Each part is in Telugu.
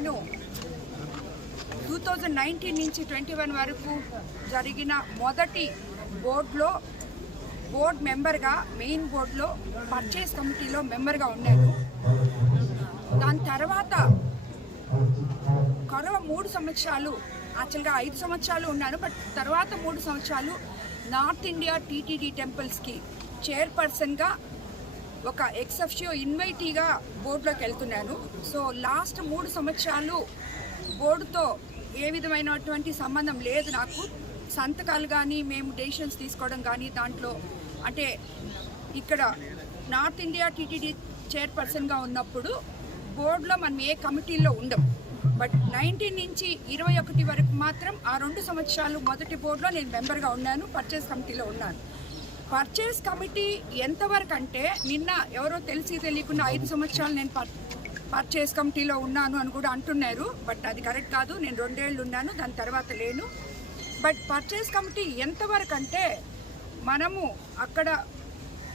నేను టూ థౌజండ్ నైన్టీన్ నుంచి ట్వంటీ వన్ వరకు జరిగిన మొదటి బోర్డులో బోర్డ్ మెంబర్గా మెయిన్ బోర్డులో పర్చేస్ కమిటీలో మెంబర్గా ఉన్నాను దాని తర్వాత కరవ మూడు సంవత్సరాలు యాక్చువల్గా ఐదు సంవత్సరాలు ఉన్నాను బట్ తర్వాత మూడు సంవత్సరాలు నార్త్ ఇండియా టీటీడీ టెంపుల్స్కి చైర్పర్సన్గా ఒక ఎక్సెఫ్షియో ఇన్వైటీగా బోర్డులోకి వెళ్తున్నాను. సో లాస్ట్ మూడు సంవత్సరాలు బోర్డుతో ఏ విధమైనటువంటి సంబంధం లేదు నాకు. సంతకాలు కానీ మేము డెసిషన్స్ తీసుకోవడం కానీ దాంట్లో అంటే ఇక్కడ నార్త్ ఇండియా టీటీడీ చైర్పర్సన్గా ఉన్నప్పుడు బోర్డులో మనం ఏ కమిటీల్లో ఉండం. బట్ నైన్టీన్ నుంచి ఇరవై ఒకటి వరకు మాత్రం ఆ రెండు సంవత్సరాలు మొదటి బోర్డులో నేను మెంబర్గా ఉన్నాను పర్చేస్ కమిటీలో ఉన్నాను. పర్చేస్ కమిటీ ఎంతవరకు అంటే నిన్న ఎవరో తెలిసి తెలియకుండా ఐదు సంవత్సరాలు నేను పర్చేస్ కమిటీలో ఉన్నాను అని కూడా అంటున్నారు. బట్ అది కరెక్ట్ కాదు. నేను రెండేళ్ళు ఉన్నాను. దాని తర్వాత లేను. బట్ పర్చేస్ కమిటీ ఎంతవరకు అంటే మనము అక్కడ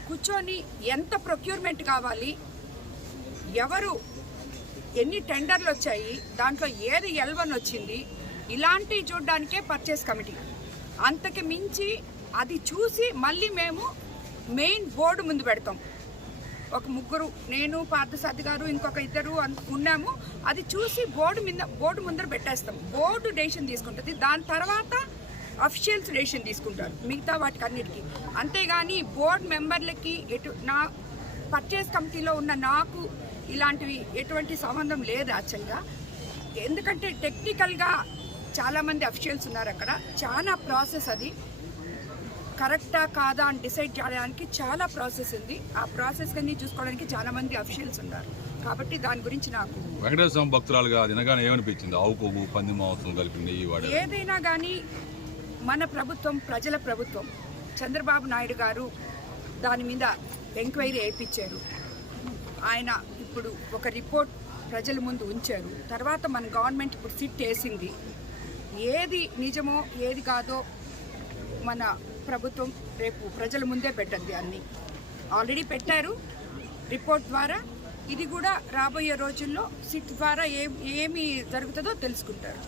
కూర్చొని ఎంత ప్రొక్యూర్మెంట్ కావాలి ఎవరు ఎన్ని టెండర్లు వచ్చాయి దాంట్లో ఏది ఎల్వన్ వచ్చింది ఇలాంటివి చూడడానికే పర్చేస్ కమిటీ అంతకు మించి అది చూసి మళ్ళీ మేము మెయిన్ బోర్డు ముందు పెడతాం. ఒక ముగ్గురు నేను పార్థసాది గారు ఇంకొక ఇద్దరు ఉన్నాము. అది చూసి బోర్డు మీద బోర్డు ముందర పెట్టేస్తాం. బోర్డు డెసిషన్ తీసుకుంటుంది. దాని తర్వాత అఫిషియల్స్ డెసిషన్ తీసుకుంటారు మిగతా వాటికి అన్నిటికీ అంతేగాని బోర్డు మెంబర్లకి ఎటు నా పర్చేస్ కమిటీలో ఉన్న నాకు ఇలాంటివి ఎటువంటి సంబంధం లేదు యాక్చువల్గా ఎందుకంటే టెక్నికల్గా చాలామంది అఫిషియల్స్ ఉన్నారు అక్కడ. చాలా ప్రాసెస్ అది. కరెక్టా కాదా అని డిసైడ్ చేయడానికి చాలా ప్రాసెస్ ఉంది. ఆ ప్రాసెస్ అన్ని చూసుకోవడానికి చాలా మంది అఫిషియల్స్ ఉన్నారు. కాబట్టి దాని గురించి నాకు వెంకటేశ్వర భక్తురాలుగా ఏమనిపించింది? ఆవు కొవ్వు పంది మాంసం కలిపి ఏదైనా కానీ మన ప్రభుత్వం ప్రజల ప్రభుత్వం చంద్రబాబు నాయుడు గారు దాని మీద ఎంక్వైరీ వేయించారు ఆయన ఇప్పుడు ఒక రిపోర్ట్ ప్రజల ముందు ఉంచారు. తర్వాత మన గవర్నమెంట్ ఇప్పుడు సిట్ వేసింది ఏది నిజమో ఏది కాదో మన ప్రభుత్వం రేపు ప్రజల ముందే పెట్టద్ది అన్ని. ఆల్రెడీ పెట్టారు. రిపోర్ట్ ద్వారా ఇది కూడా రాబోయే రోజుల్లో సిట్ ద్వారా ఏం ఏమి జరుగుతుందో తెలుసుకుంటారు.